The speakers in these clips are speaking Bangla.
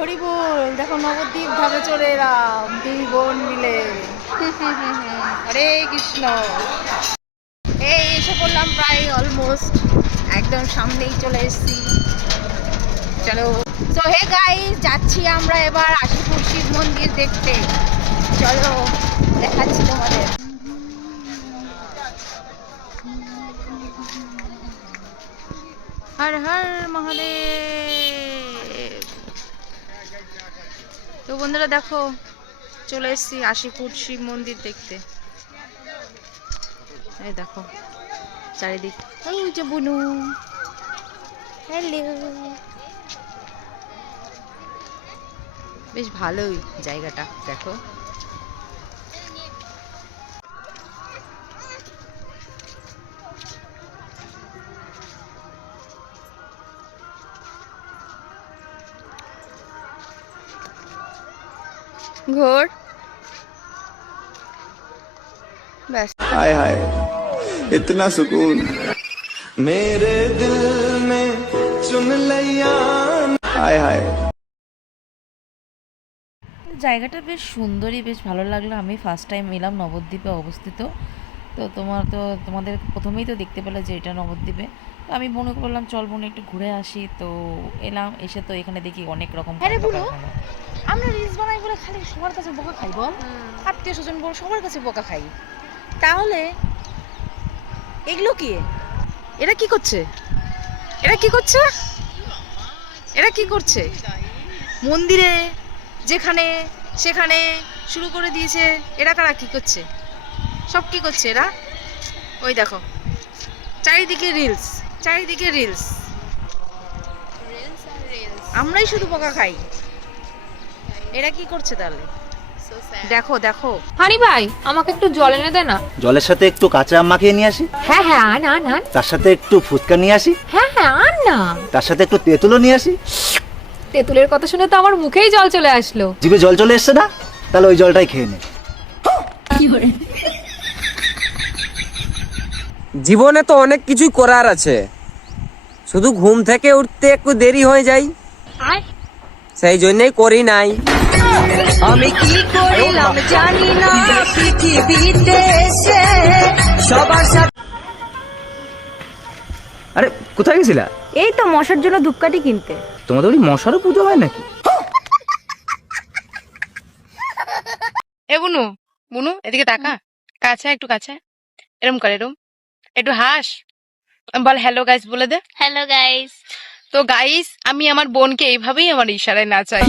হরি বল। দেখো নবদ্বীপ ধামে চলে এলাম দুই বোন মিলে। হরে কৃষ্ণ। এই এসে পড়লাম প্রায় অলমোস্ট একদম সামনেই চলে এসেছি। চলো সো হে গাইস, যাচ্ছি আমরা এবার আশিপুর শিব মন্দির দেখতে। চলো দেখাচ্ছি তোমাদের। হর হর মহাদেব। তো বন্ধুরা দেখো, চলে এসেছি আশিপুর শিব মন্দির দেখতে। এই দেখো চারিদিক, ওই যে বুনু। হ্যালো। বেশ ভালোই জায়গাটা, দেখো। ঘোর बस। हाय हाय इतना सुकून मेरे दिल में चुन लिया हाय हाय। জায়গাটা বেশ সুন্দরই, বেশ ভালো লাগলো। আমি ফার্স্ট টাইম এলাম নবদ্বীপে অবস্থিত। তো তোমাদের প্রথমেই তো দেখতে পেলে যে এটা নবদ্বীপে। তো আমি মনে করলাম চল বোন একটু ঘুরে আসি। তো এলাম, এসে তো এখানে দেখি অনেক রকম আরে বুনু, আমরা রিলস বানাই বলে খালি সবার কাছে বোকা খাই বল। আত্মীয় স্বজন বল, সবার কাছে বোকা খাই। তাহলে এগুলো কি? এরা কি করছে? এরা কি করছে? এরা কি করছে? মন্দিরে যেখানে সেখানে শুরু করে দিয়েছে। এরা কারা কি করছে? সব কি করছে এরা? ওই দেখো চারিদিকে রিলস, চারিদিকে রিলস। আমরাই শুধু বোকা খাই। এরা কি করছে তাহলে? দেখো দেখো। হানি ভাই, আমাকে একটু জল এনে দে না। জলের সাথে একটু কাঁচা আম মাখিয়ে নিয়ে আসি। হ্যাঁ হ্যাঁ, আন আন আন। তার সাথে একটু ফুচকা নিয়ে আসি। হ্যাঁ হ্যাঁ, আন না। তার সাথে একটু তেঁতুলও নিয়ে আসি। তেঁতুলের কথা শুনে তো আমার মুখেই জল চলে আসলো। জিভে জল চলে এসছে না? তাহলে ওই জলটাই খেয়ে নে। জীবনে তো অনেক কিছুই করার আছে, শুধু ঘুম থেকে উঠতে একটু দেরি হয়ে যায়, সেই জন্যই করি নাই। আমি কি করিলাম জানি না, পৃথিবীতে এসে সবার সাথে। আরে কোথায় গেছিলা? এই তো মশার জন্য ধূপকাঠি কিনতে। তোমাদের ওই মশারও পুজো হয় নাকি? এ বুনু, বুনু এদিকে তাকা, কাছে একটু কাছে, এরম কর, এরম একটু হাস, বল হ্যালো গাইস বলে দে। Hello guys. তো গাইস, আমি আমার বোনকে এইভাবেই আমার ইশারায় নাচাই।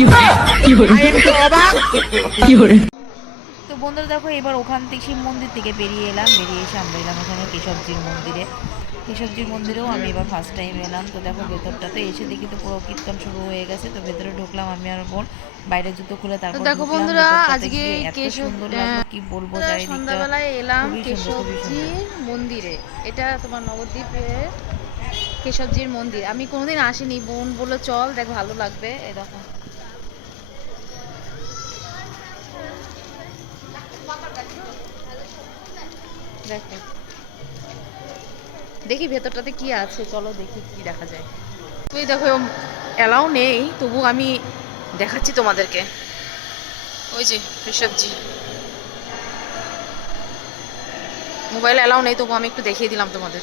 তো বন্ধুরা দেখো, এবার ওখান থেকে শিব মন্দির থেকে বেরিয়ে এলাম। বেরিয়ে এসে আমরা এলাম ওখানে কেশবজির মন্দিরে। কেশবজির মন্দিরেও আমি এবার ফার্স্ট টাইম এলাম। তো দেখো ভেতরটাতে এসে দেখি তো পুরো কীর্তন শুরু হয়ে গেছে। তো ভেতরে ঢুকলাম আমি আর বোন, বাইরে জুতো খুলে তারপর দেখো ঢুকলাম। বন্ধুরা, ভেতরটাতে আজকে গিয়ে এত সুন্দর লাগলো কি বলবো। চারিদিকটা সন্ধ্যাবেলায় এলাম খুবই সুন্দর, খুবই সুন্দর। কেশবজির মন্দিরে। এটা তোমার নবদ্বীপে কেশবজির মন্দির। আমি কোনোদিন আসিনি, বোন বলে চল দেখ ভালো লাগবে। এই দেখো দেখো, দেখি ভেতরটাতে কি আছে, চলো দেখি কি দেখা যায়। তুই দেখো এলাও নেই, তবু আমি দেখাচ্ছি তোমাদেরকে। ওই যে কেশবজি, মোবাইল এলাও নেই, তবু আমি একটু দেখিয়ে দিলাম তোমাদের।